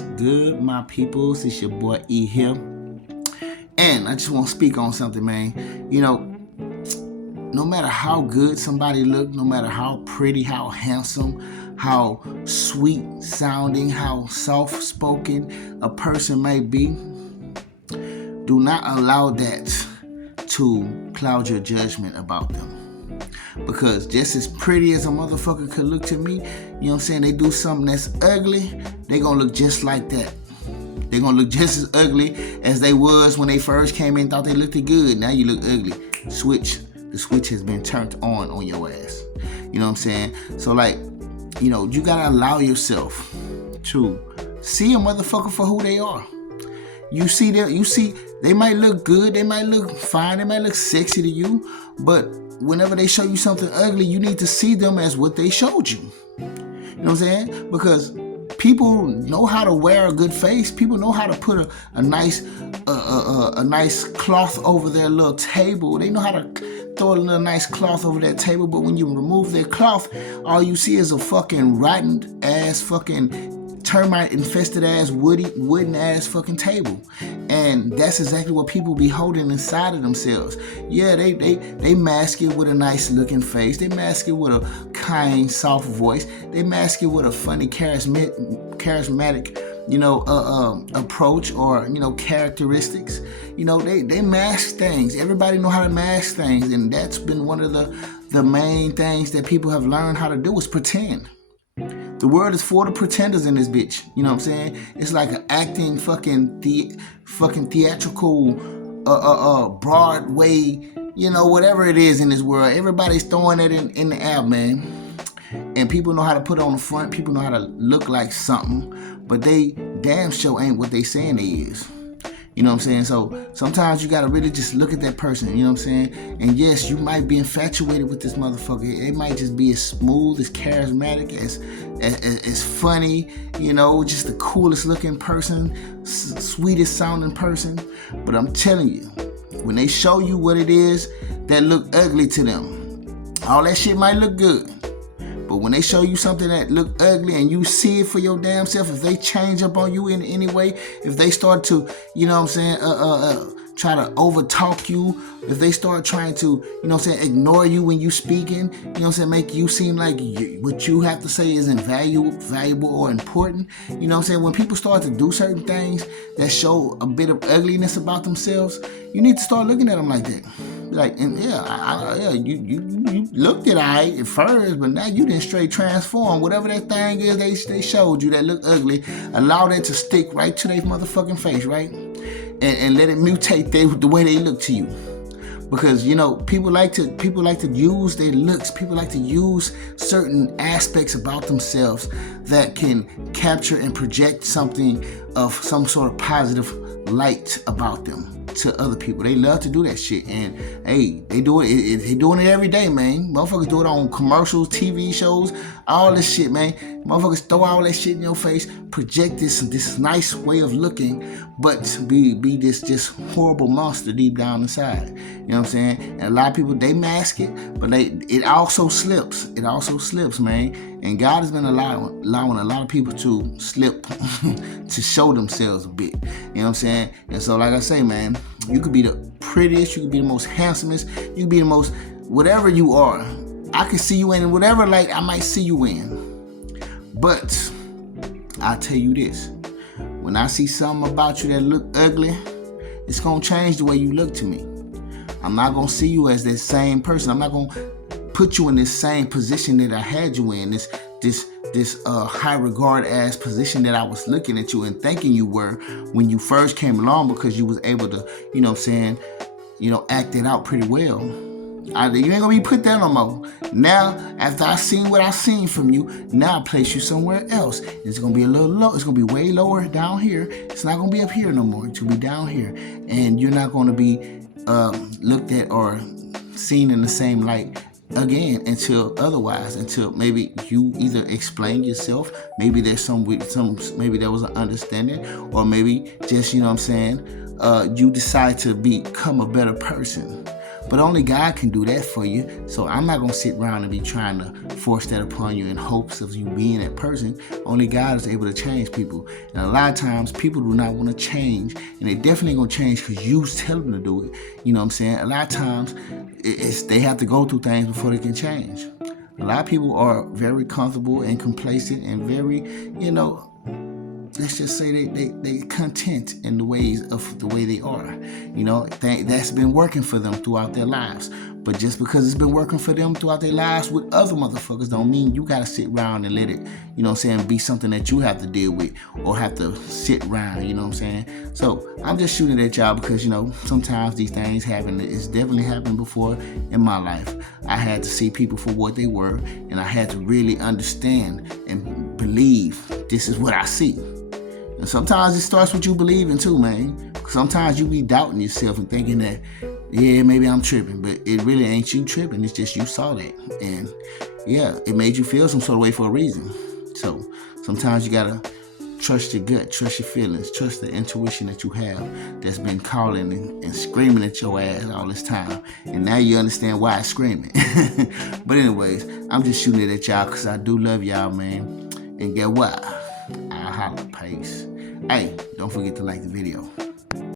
Good, my peoples. It's your boy E here. And I just want to speak on something, man. No matter how good somebody look, no matter how pretty, how handsome, how sweet sounding, how soft spoken a person may be, do not allow that to cloud your judgment about them. Because just as pretty as a motherfucker could look to me, you know what I'm saying, they do something that's ugly, they gonna look just like that. They gonna look just as ugly as they was when they first came in, thought they looked good. Now you look ugly. The switch has been turned on your ass. You know what I'm saying? So you gotta allow yourself to see a motherfucker for who they are. You see they might look good, they might look fine, they might look sexy to you, but whenever they show you something ugly, you need to see them as what they showed you. You know what I'm saying? Because people know how to wear a good face. People know how to put a nice cloth over their little table. They know how to throw a little nice cloth over that table, but when you remove their cloth, all you see is a fucking rotten ass fucking termite infested ass wooden ass fucking table. And that's exactly what people be holding inside of themselves. Yeah, they mask it with a nice looking face, they mask it with a kind soft voice, they mask it with a funny charismatic approach or characteristics. They mask things. Everybody know how to mask things, and that's been one of the main things that people have learned how to do is pretend. The world is full of pretenders in this bitch. You know what I'm saying? It's like an acting fucking theatrical Broadway, whatever it is in this world. Everybody's throwing it in the air, man. And people know how to put on the front. People know how to look like something. But they damn sure ain't what they saying they is. You know what I'm saying? So sometimes you gotta really just look at that person, you know what I'm saying? And yes, you might be infatuated with this motherfucker. It might just be as smooth, as charismatic, as funny, just the coolest looking person, sweetest sounding person. But I'm telling you, when they show you what it is that look ugly to them, all that shit might look good. But when they show you something that look ugly and you see it for your damn self, if they change up on you in any way, if they start to, try to overtalk you, if they start trying to, ignore you when you speaking, make you seem like what you have to say isn't valuable or important, when people start to do certain things that show a bit of ugliness about themselves, you need to start looking at them like that. You looked at I at first, but now you didn't straight transform. Whatever that thing is they showed you that look ugly, allow that to stick right to their motherfucking face, right? And let it mutate the way they look to you. Because people like to use their looks. People like to use certain aspects about themselves that can capture and project something of some sort of positive light about them to other people. They love to do that shit, and hey, they do it. They doing it every day, man. Motherfuckers do it on commercials, TV shows, all this shit, man. Motherfuckers throw all that shit in your face, project this nice way of looking, but be this just horrible monster deep down inside. You know what I'm saying? And a lot of people, they mask it, but it also slips. It also slips, man. And God has been allowing a lot of people to slip to show themselves a bit. You know what I'm saying? And so, like I say, man, you could be the prettiest, you could be the most handsomest, you could be the most whatever you are. I can see you in whatever light I might see you in. But I'll tell you this. When I see something about you that look ugly, it's going to change the way you look to me. I'm not going to see you as that same person. I'm not going to put you in this same position that I had you in, this high regard ass position that I was looking at you and thinking you were when you first came along, because you was able to, act it out pretty well. You ain't gonna be put there no more. Now, after I seen what I seen from you, now I place you somewhere else. It's gonna be a little low. It's gonna be way lower down here. It's not gonna be up here no more. It's gonna be down here, and you're not gonna be looked at or seen in the same light again until maybe you either explain yourself, maybe there's maybe there was an understanding, or maybe just you decide to become a better person. But only God can do that for you. So I'm not gonna sit around and be trying to force that upon you in hopes of you being that person. Only God is able to change people. And a lot of times people do not want to change, and they definitely gonna change because you tell them to do it. You know what I'm saying? A lot of times they have to go through things before they can change. A lot of people are very comfortable and complacent and very, let's just say they content in the ways of the way they are. That's been working for them throughout their lives. But just because it's been working for them throughout their lives with other motherfuckers don't mean you gotta sit around and let it, be something that you have to deal with or have to sit around, you know what I'm saying? So I'm just shooting at y'all because, sometimes these things happen. It's definitely happened before in my life. I had to see people for what they were, and I had to really understand and believe this is what I see. And sometimes it starts with you believing too, man. Sometimes you be doubting yourself and thinking that, yeah, maybe I'm tripping, but it really ain't you tripping. It's just you saw that. And yeah, it made you feel some sort of way for a reason. So sometimes you gotta trust your gut, trust your feelings, trust the intuition that you have that's been calling and screaming at your ass all this time. And now you understand why it's screaming. But anyways, I'm just shooting it at y'all because I do love y'all, man. And get what? I'll holla. Peace. Hey, don't forget to like the video.